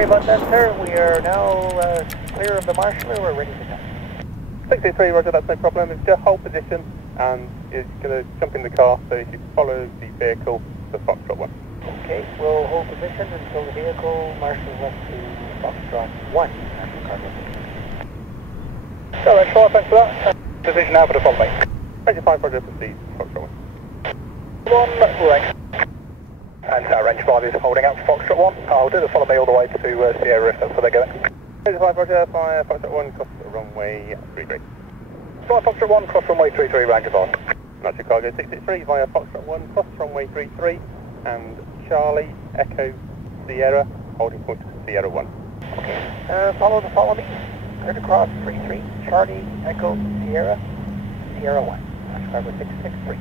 Sorry about that, sir. We are now clear of the marshal and we're ready to taxi. 683, roger, that's no problem. It's just hold position and it's going to jump in the car, so if you follow the vehicle, the Foxtrot 1. Okay, we'll hold position until the vehicle marshals up to Foxtrot 1, National Cargo. So that's 5, thanks for that. Position now for the follow me. 25, roger, proceed, Foxtrot 1. 1, right. And range 5 is holding out for Foxtrot 1. I'll do the follow me all the way to Sierra if that's where they're going. 25, roger, via Foxtrot 1, cross runway 33. Via Foxtrot 1, cross runway 33, range 5. National Cargo 663 via Foxtrot 1, cross runway 33, and Charlie, Echo, Sierra, holding point Sierra 1. Okay, follow me. Clear to cross 33, Charlie, Echo, Sierra, Sierra 1. National Cargo 663.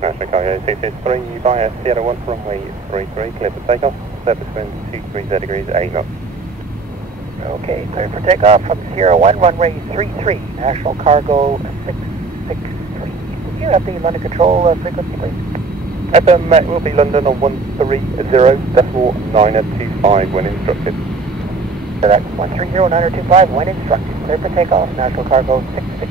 National Cargo 663 via Sierra 1 runway 33, clear for takeoff, surface wind 230 degrees, 8 knots. Okay, clear for takeoff from Sierra 1, runway 33, National Cargo 663. Do you have the London control frequency, please? FM will be London on 130.925 when instructed. So that's 130.925 when instructed. Clear for takeoff, National Cargo 663.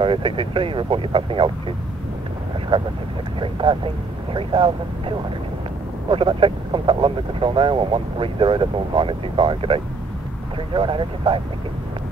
Cargo 663, report your passing altitude. National Cargo 663, passing 3,200 feet. Roger that, check. Contact London Control now on 130.925. Good day. 30.925, thank you.